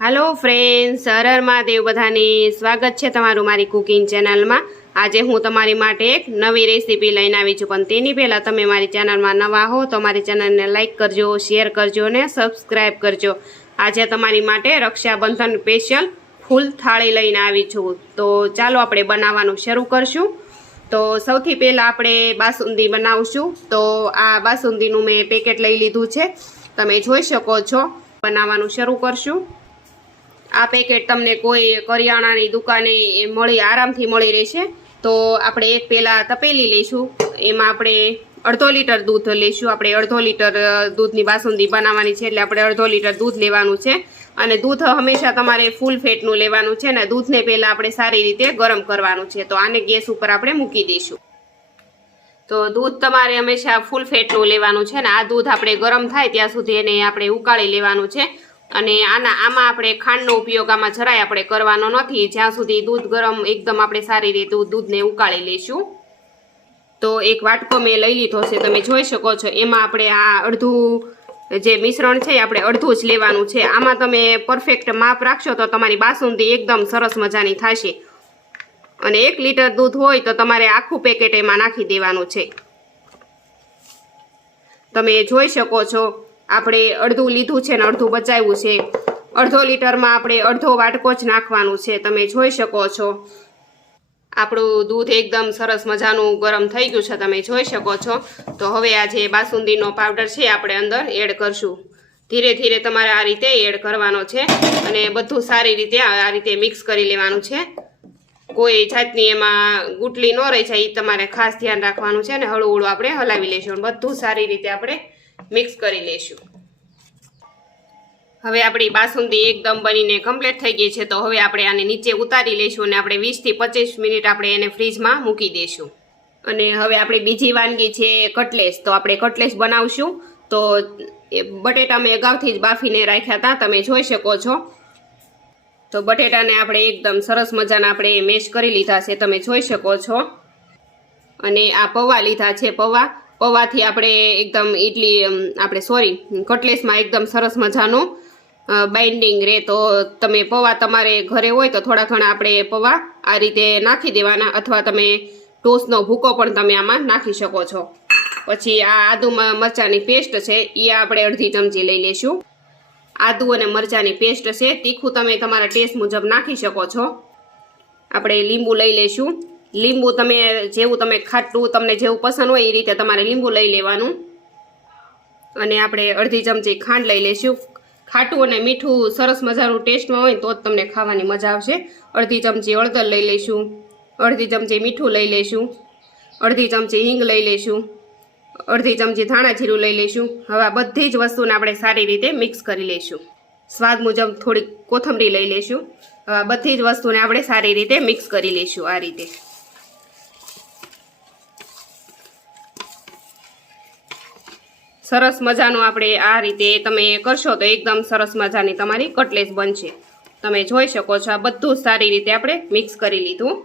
હાલો friend હરર Mahadev બધાને. સ્વાગત છે તમારું મારી કુકિંગ ચેનલમાં આજે હું તમારી માટે એક નવી રેસીપી લઈને આવી છું. પણ તેની પહેલાં તમે મારી ચેનલમાં નવા હો તો મારી ચેનલને લાઇક કરજો શેર કરજો અને સબસ્ક્રાઈબ કરજો. આજે તમારી માટે રક્ષાબંધન સ્પેશિયલ ફૂલ થાળી લઈને આવી છું. તો ચાલો આપણે બનાવવાનું શરૂ કરશું. તો સૌથી પહેલાં આપણે બાસુંદી બનાવશું. તો આ બાસુંદીનું મેં પેકેટ લઈ લીધું છે. તમે જોઈ શકો છો. બનાવવાનું શરૂ કરશું. આ પેકેટ તમને કોઈ કરિયાણાની દુકાને મળી, આરામથી મળી રહેશે. તો આપણે એક પહેલાં તપેલી લઈશું. એમાં આપણે અડધો લીટર દૂધ લઈશું. આપણે અડધો લીટર દૂધની બાસુંદી બનાવવાની છે એટલે આપણે અડધો લીટર દૂધ લેવાનું છે. અને દૂધ હંમેશા તમારે ફૂલ ફેટનું લેવાનું છે ને દૂધને પહેલાં આપણે સારી રીતે ગરમ કરવાનું છે. તો આને ગેસ ઉપર આપણે મૂકી દઈશું. તો દૂધ તમારે હંમેશા ફૂલ ફેટનું લેવાનું છે ને આ દૂધ આપણે ગરમ થાય ત્યાં સુધી એને આપણે ઉકાળી લેવાનું છે. અને આના આમાં આપણે ખાંડનો ઉપયોગ આમાં જરાય આપણે કરવાનો નથી. જ્યાં સુધી દૂધ ગરમ એકદમ આપણે સારી રીતે દૂધને ઉકાળી લઈશું. તો એક વાટકો મેં લઈ લીધો છે, તમે જોઈ શકો છો. એમાં આપણે આ અડધું જે મિશ્રણ છે આપણે અડધું જ લેવાનું છે. આમાં તમે પરફેક્ટ માપ રાખશો તો તમારી બાસુંદી એકદમ સરસ મજાની થશે. અને એક લીટર દૂધ હોય તો તમારે આખું પેકેટ એમાં નાખી દેવાનું છે. તમે જોઈ શકો છો આપણે અડધું લીધું છે ને અડધું બચાવ્યું છે. અડધો લીટરમાં આપણે અડધો વાટકો જ નાખવાનું છે. તમે જોઈ શકો છો. આપણું દૂધ એકદમ સરસ મજાનું ગરમ થઈ ગયું છે. તમે જોઈ શકો છો. તો હવે આ જે બાસુંદીનો પાવડર છે આપણે અંદર એડ કરશું. ધીરે ધીરે તમારે આ રીતે એડ કરવાનો છે અને બધું સારી રીતે આ રીતે મિક્સ કરી લેવાનું છે. કોઈ જાતની એમાં ગુટલી ન રહી જાય એ તમારે ખાસ ધ્યાન રાખવાનું છે ને હળવું હળવું આપણે હલાવી લઈશું અને બધું સારી રીતે આપણે મિક્સ કરી લઈશું હવે આપણી બાસુંદી એકદમ બનીને કમ્પ્લીટ થઈ ગઈ છે, તો હવે આપણે આને નીચે ઉતારી લઈશું અને આપણે વીસથી પચીસ મિનિટ આપણે એને ફ્રીજમાં મૂકી દઈશું અને હવે આપણી બીજી વાનગી છે કટલેસ, તો આપણે કટલેસ બનાવશું. તો બટેટા મેં અગાઉથી જ બાફીને રાખ્યા હતા, તમે જોઈ શકો છો. તો બટેટાને આપણે એકદમ સરસ મજાના આપણે મેશ કરી લીધા છે, તમે જોઈ શકો છો. અને આ પૌવા લીધા છે, પૌવા. પૌવાથી આપણે એકદમ ઇડલી આપણે સોરી કટલેસમાં એકદમ સરસ મજાનું બાઇન્ડિંગ રહે તો તમે પૌવા તમારે ઘરે હોય તો થોડા ઘણા આપણે પૌવા આ રીતે નાખી દેવાના અથવા તમે ટોસનો ભૂકો પણ તમે આમાં નાખી શકો છો. પછી આ આદુ મરચાંની પેસ્ટ છે એ આપણે અડધી ચમચી લઈ લેશું. આદુ અને મરચાંની પેસ્ટ છે, તીખું તમે તમારા ટેસ્ટ મુજબ નાખી શકો છો. આપણે લીંબુ લઈ લઈશું લીંબુ તમે જેવું તમે ખાટું તમને જેવું પસંદ હોય એ રીતે તમારે લીંબુ લઈ લેવાનું. અને આપણે અડધી ચમચી ખાંડ લઈ લઈશું. ખાટું અને મીઠું સરસ મજાનું ટેસ્ટમાં હોય તો જ તમને ખાવાની મજા આવશે. અડધી ચમચી હળદર લઈ લઈશું. અડધી ચમચી મીઠું લઈ લઈશું. અડધી ચમચી હિંગ લઈ લઈશું. અડધી ચમચી ધાણા જીરું લઈ લઈશું. હવે આ બધી જ વસ્તુને આપણે સારી રીતે મિક્સ કરી લઈશું. સ્વાદ મુજબ થોડીક કોથમરી લઈ લઈશું. હવે આ બધી જ વસ્તુને આપણે સારી રીતે મિક્સ કરી લઈશું આ રીતે. સરસ મજાનું આપણે આ રીતે તમે કરશો તો એકદમ સરસ મજાની તમારી કટલેસ બનશે. તમે જોઈ શકો છો આ બધું સારી રીતે આપણે મિક્સ કરી લીધું.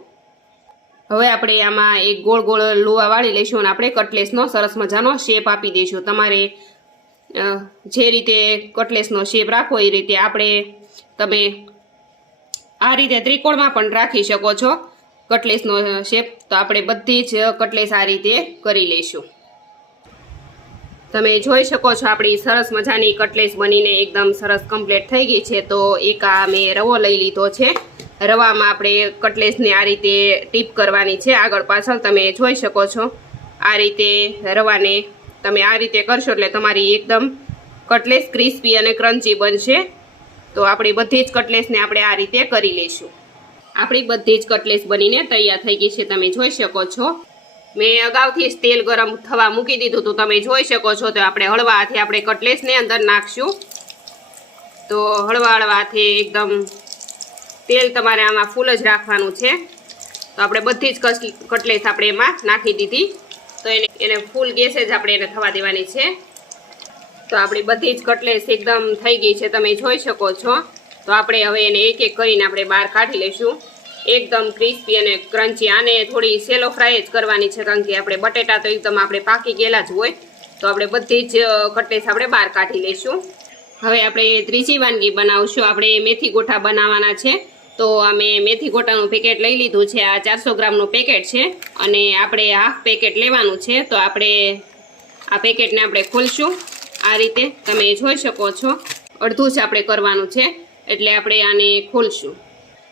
હવે આપણે આમાં એક ગોળ ગોળ લોવા વાળી લઈશું અને આપણે કટલેસનો સરસ મજાનો શેપ આપી દઈશું. તમારે જે રીતે કટલેસનો શેપ રાખો એ રીતે આપણે તમે આ રીતે ત્રિકોણમાં પણ રાખી શકો છો કટલેસનો શેપ. તો આપણે બધી જ કટલેસ આ રીતે કરી લઈશું. તમે જોઈ શકો છો આપણી સરસ મજાની કટલેસ બનીને એકદમ સરસ કમ્પ્લીટ થઈ ગઈ છે. તો એક આ મેં રવો લઈ લીધો છે. રવામાં આપણે કટલેસને આ રીતે ટીપ કરવાની છે. આગળ પાછળ તમે જોઈ શકો છો. આ રીતે રવાને તમે આ રીતે કરશો એટલે તમારી એકદમ કટલેસ ક્રિસ્પી અને ક્રન્ચી બનશે. તો આપણી બધી જ કટલેસને આપણે આ રીતે કરી લઈશું. આપણી બધી જ કટલેસ બનીને તૈયાર થઈ ગઈ છે. તમે જોઈ શકો છો. મેં અગાઉથી જ તેલ ગરમ થવા મૂકી દીધું હતું. તમે જોઈ શકો છો તો આપણે હળવા હાથે આપણે કટલેસને અંદર નાખશું. તો હળવા હળવા હાથે એકદમ તેલ તમારે આમાં ફૂલ જ રાખવાનું છે. તો આપણે બધી જ કટલેસ આપણે એમાં નાખી દીધી. તો એને એને ફૂલ ગેસે જ આપણે એને થવા દેવાની છે. તો આપણી બધી જ કટલેસ એકદમ થઈ ગઈ છે. તમે જોઈ શકો છો. તો આપણે હવે એને એક એક કરીને આપણે બહાર કાઢી લઈશું. એકદમ ક્રિસ્પી અને ક્રન્ચી આને થોડી સેલો ફ્રાય જ કરવાની છે, કારણ કે આપણે બટેટા તો એકદમ આપણે પાકી ગયેલા જ હોય. તો આપણે બધી જ કટલેસ આપણે બહાર કાઢી લઈશું. હવે આપણે ત્રીજી વાનગી બનાવશું. આપણે મેથી ગોઠા બનાવવાના છે. તો અમે મેથી ગોટાનું પેકેટ લઈ લીધું છે. આ ચારસો ગ્રામનું પેકેટ છે અને આપણે હાફ પેકેટ લેવાનું છે. તો આપણે આ પેકેટને આપણે ખોલશું. આ રીતે તમે જોઈ શકો છો. અડધું જ આપણે કરવાનું છે. એટલે આપણે આને ખોલશું.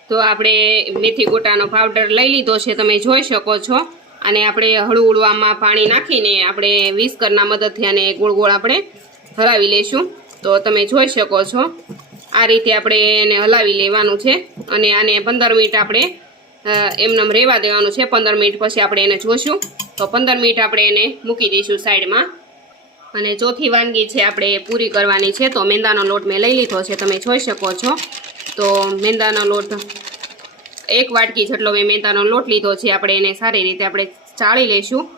તો આપણે મેથી ગોટાનો પાવડર લઈ લીધો છે, તમે જોઈ શકો છો. અને આપણે હળવું હળવું પાણી નાખીને આપણે વિસ્કરના મદદથી આને ગોળ ગોળ આપણે હલાવી લઈશું. તો તમે જોઈ શકો છો, આ રીતે આપણે એને હલાવી લેવાનું છે. અને આને પંદર મિનિટ આપણે એમનેમ રહેવા દેવાનું છે. પંદર મિનિટ પછી આપણે એને જોશું. તો પંદર મિનિટ આપણે એને મૂકી દઈશું સાઈડમાં. અને ચોથી વાનગી છે આપણે પૂરી કરવાની છે. તો મેંદાનો લોટ મેં લઈ લીધો છે, તમે જોઈ શકો છો. તો મેંદાનો લોટ. એક વાટકી જેટલો મેં મેંદાનો લોટ લીધો છે, આપણે એને સારી રીતે આપણે ચાળી લઈશું.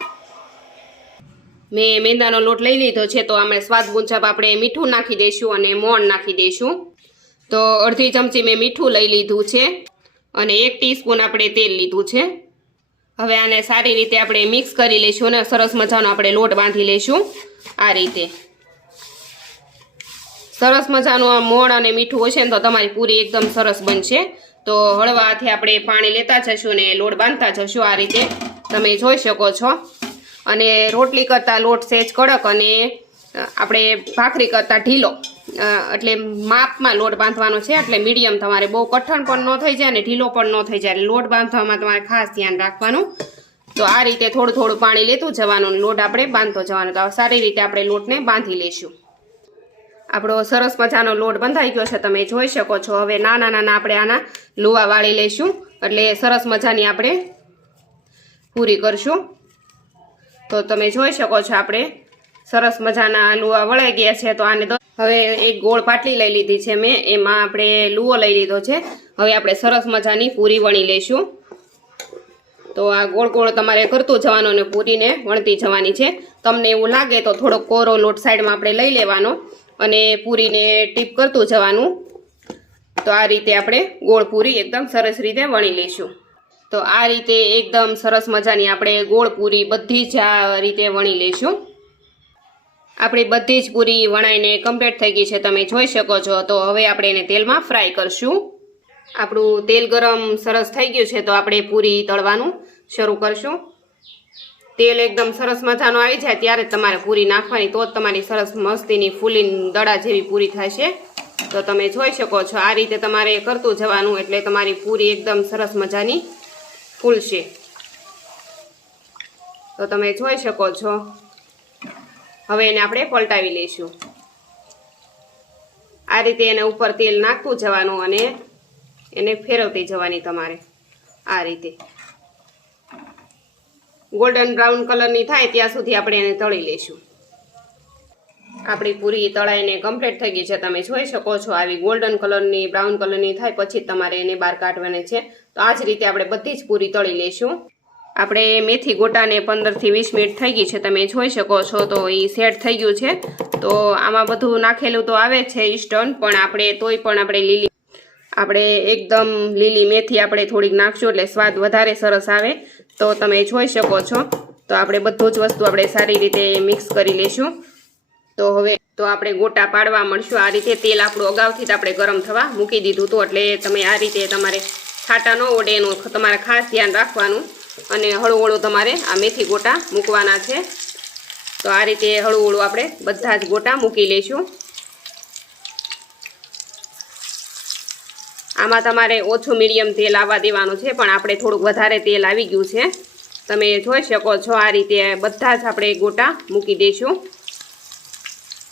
મેં મેંદાનો લોટ લઈ લીધો છે, તો આપણે સ્વાદ મુજબ આપણે મીઠું નાખી દઈશું અને મોણ નાખી દઈશું. તો અડધી ચમચી મેં મીઠું લઈ લીધું છે, અને એક ટીસ્પૂન આપણે તેલ લીધું છે. હવે આને સારી રીતે આપણે મિક્સ કરી લઈશું અને સરસ મજાનો આપણે લોટ બાંધી લઈશું. આ રીતે. સરસ મજાનું આ મોણ અને મીઠું હશે ને તો તમારી પૂરી એકદમ સરસ બનશે. તો હળવા હાથે આપણે પાણી લેતા જશું ને લોટ બાંધતા જશું આ રીતે. તમે જોઈ શકો છો. અને રોટલી કરતાં લોટ સેજ કડક અને આપણે ભાખરી કરતાં ઢીલો. એટલે માપમાં લોટ બાંધવાનો છે, એટલે મીડિયમ તમારે બહુ કઠણ પણ ન થઈ જાય અને ઢીલો પણ ન થઈ જાય. એટલે લોટ બાંધવામાં તમારે ખાસ ધ્યાન રાખવાનું. તો આ રીતે થોડું થોડું પાણી લેતું જવાનું લોટ આપણે બાંધતો જવાનો. તો સારી રીતે આપણે લોટને બાંધી લઈશું. આપણો સરસ મજાનો લોટ બંધાઈ ગયો છે, તમે જોઈ શકો છો. હવે નાના નાના આપણે આના લુવા વાળી લઈશું. એટલે સરસ મજાની આપણે પૂરી કરશું. તો તમે જોઈ શકો છો આપણે સરસ મજાના લુવા વળાઈ ગયા છે, તો આને હવે એક ગોળ પાટલી લઈ લીધી છે મેં. એમાં આપણે લુવો લઈ લીધો છે. હવે આપણે સરસ મજાની પૂરી વણી લઈશું. તો આ ગોળ ગોળ તમારે કરતું જવાનું અને પૂરીને વણતી જવાની છે. તમને એવું લાગે તો થોડો કોરો લોટ સાઈડમાં આપણે લઈ લેવાનો. અને પૂરીને ટીપ કરતું જવાનું. તો આ રીતે આપણે ગોળ પૂરી એકદમ સરસ રીતે વણી લઈશું. તો આ રીતે એકદમ સરસ મજાની આપણે ગોળ પૂરી બધી જ આ રીતે વણી લઈશું. આપણી બધી જ પૂરી વણાઈને કમ્પ્લીટ થઈ ગઈ છે, તમે જોઈ શકો છો. તો હવે આપણે એને તેલમાં ફ્રાય કરશું. આપણું તેલ ગરમ સરસ થઈ ગયું છે, તો આપણે પૂરી તળવાનું શરૂ કરશું. તેલ એકદમ સરસ મજાનું આવી જાય ત્યારે તમારે પૂરી નાખવાની, તો જ તમારી સરસ મસ્તીની ફૂલીની દડા જેવી પૂરી થશે. તો તમે જોઈ શકો છો, આ રીતે તમારે કરતું જવાનું એટલે તમારી પૂરી એકદમ સરસ મજાની ફૂલશે. તો તમે જોઈ શકો છો. હવે એને આપણે પલટાવી લઈશું. આ રીતે એને ઉપર તેલ નાખતું જવાનું અને એને ફેરવતી જવાની તમારે. આ રીતે. ગોલ્ડન બ્રાઉન કલરની થાય ત્યાં સુધી આપણે એને તળી લઈશું. આપણી પૂરી તળાઈને કમ્પ્લીટ થઈ ગઈ છે. તમે જોઈ શકો છો આવી ગોલ્ડન કલરની બ્રાઉન કલરની થાય પછી તમારે એને બહાર કાઢવાની છે. તો આ જ રીતે આપણે બધી જ પૂરી તળી લઈશું. આપણે મેથી ગોટાને પંદરથી વીસ મિનિટ થઈ ગઈ છે. તમે જોઈ શકો છો તો એ સેટ થઈ ગયું છે. તો આમાં બધું નાખેલું તો આવે છે ઈસ્ટર્ન, પણ આપણે તોય પણ આપણે લીલી આપણે એકદમ લીલી મેથી આપણે થોડીક નાખશું એટલે સ્વાદ વધારે સરસ આવે. તો તમે જોઈ શકો છો. તો આપણે બધું જ વસ્તુ આપણે સારી રીતે મિક્સ કરી લઈશું. તો હવે તો આપણે ગોટા પાડવા મળશું. આ રીતે તેલ આપણું અગાઉથી જ આપણે ગરમ થવા મૂકી દીધું હતું. એટલે તમે આ રીતે તમારે છાટા ન ઓડે એનું તમારે ખાસ ધ્યાન રાખવાનું. અને હળવું તમારે આ મેથી ગોટા મૂકવાના છે. તો આ રીતે હળવું આપણે બધા જ ગોટા મૂકી લઈશું. આમાં તમારે ઓછું મીડિયમ તેલ આવવા દેવાનું છે, પણ આપણે થોડુંક વધારે તેલ આવી ગયું છે. તમે જોઈ શકો છો આ રીતે બધા જ આપણે ગોટા મૂકી દઈશું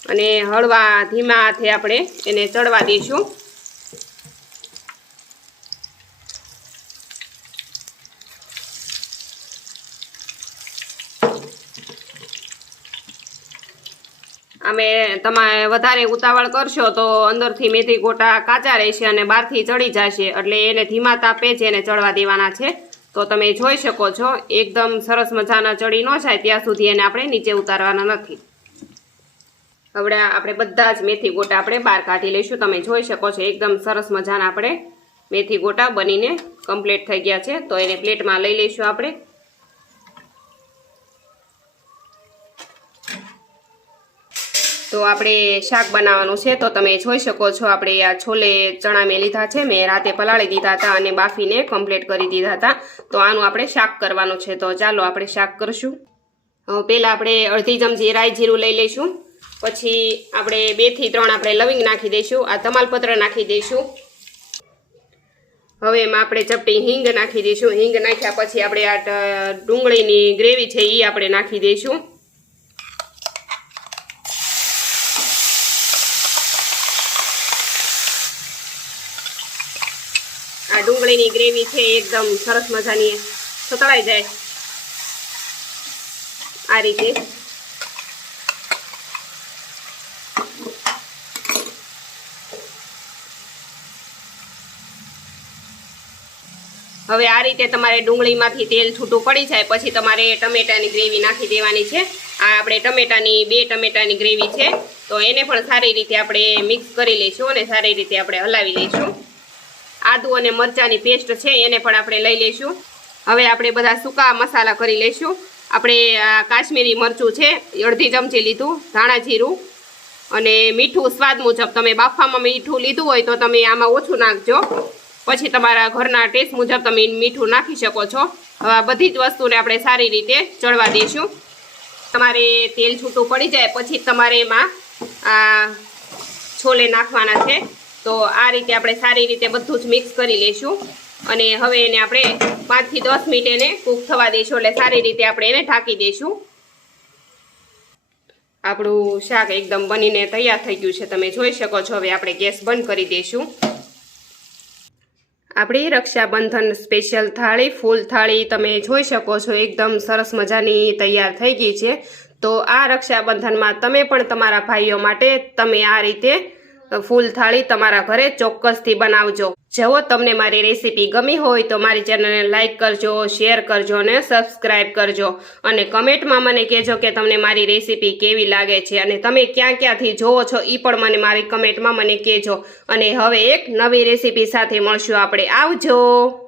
અને હળવા ધીમા હાથે આપણે એને ચડવા દઈશું અમે તમે વધારે ઉતાવળ કરશો તો અંદરથી મેથી ગોટા કાચા રહેશે અને બહારથી ચડી જશે. એટલે એને ધીમા તાપે જ એને ચડવા દેવાના છે. તો તમે જોઈ શકો છો, એકદમ સરસ મજાના ચડી ન જાય ત્યાં સુધી એને આપણે નીચે ઉતારવાના નથી. હવે આપણે બધા જ મેથી ગોટા આપણે બહાર કાઢી લઈશું. તમે જોઈ શકો છો, એકદમ સરસ મજાના આપણે મેથી ગોટા બનીને કમ્પ્લીટ થઈ ગયા છે. તો એને પ્લેટમાં લઈ લઈશું આપણે. તો આપણે શાક બનાવવાનું છે, તો તમે જોઈ શકો છો, આપણે આ છોલે ચણા મેં લીધા છે, મેં રાતે પલાળી દીધા હતા અને બાફીને કમ્પ્લીટ કરી દીધા હતા. તો આનું આપણે શાક કરવાનું છે, તો ચાલો આપણે શાક કરશું. પહેલાં આપણે અડધી ચમચી રાઈ જીરું લઈ લઈશું, પછી આપણે બેથી ત્રણ આપણે લવિંગ નાખી દઈશું, આ તમાલપત્ર નાખી દઈશું. હવે એમાં આપણે ચપટી હિંગ નાખી દઈશું, હિંગ નાખ્યા પછી આપણે આ ડુંગળીની ગ્રેવી છે એ આપણે નાખી દઈશું આ ડુંગળીની ગ્રેવી છે એકદમ સરસ મજાની સતળાઈ જાય. આ રીતે. હવે આ રીતે તમારે ડુંગળીમાંથી તેલ છૂટું પડી જાય, પછી તમારે ટમેટાની ગ્રેવી નાખી દેવાની છે. આ આપણે ટમેટાની, બે ટમેટાની ગ્રેવી છે, તો એને પણ સારી રીતે આપણે મિક્સ કરી લઈશું અને સારી રીતે આપણે હલાવી લઈશું. આદુ અને મરચાંની પેસ્ટ છે, એને પણ આપણે લઈ લઈશું. હવે આપણે બધા સૂકા મસાલા કરી લઈશું. આપણે કાશ્મીરી મરચું છે અડધી ચમચી લીધું, ધાણા જીરું. અને મીઠું સ્વાદ મુજબ, તમે બાફામાં મીઠું લીધું હોય તો તમે આમાં ઓછું નાખજો. પછી તમારા ઘરના ટેસ્ટ મુજબ તમે મીઠું નાખી શકો છો. હવે બધી જ વસ્તુને આપણે સારી રીતે ચડવા દઈશું. તમારે તેલ છૂટું પડી જાય, પછી તમારે એમાં છોલે નાખવાના છે. તો આ રીતે આપણે સારી રીતે બધું જ મિક્સ કરી લઈશું અને હવે એને આપણે પાંચથી દસ મિનિટ એને કૂક થવા દઈશું એટલે સારી રીતે આપણે એને ઢાંકી દઈશું આપણું શાક એકદમ બનીને તૈયાર થઈ ગયું છે. તમે જોઈ શકો છો, હવે આપણે ગેસ બંધ કરી દઈશું આપણી રક્ષાબંધન સ્પેશિયલ થાળી, ફૂલ થાળી તમે જોઈ શકો છો, એકદમ સરસ મજાની તૈયાર થઈ ગઈ છે. તો આ રક્ષાબંધનમાં તમે પણ તમારા ભાઈઓ માટે તમે આ રીતે ફૂલ થાળી તમારા ઘરે ચોક્કસથી બનાવજો. જો તમને મારી રેસીપી ગમી હોય તો મારી ચેનલને લાઇક કરજો, શેર કરજો અને સબસ્ક્રાઇબ કરજો. અને કમેન્ટમાં મને કહેજો કે તમને મારી રેસીપી કેવી લાગે છે અને તમે ક્યાં ક્યાંથી જોવો છો એ પણ મને મારી કમેન્ટમાં મને કહેજો. અને હવે એક નવી રેસીપી સાથે મળશું આપણે. આવજો!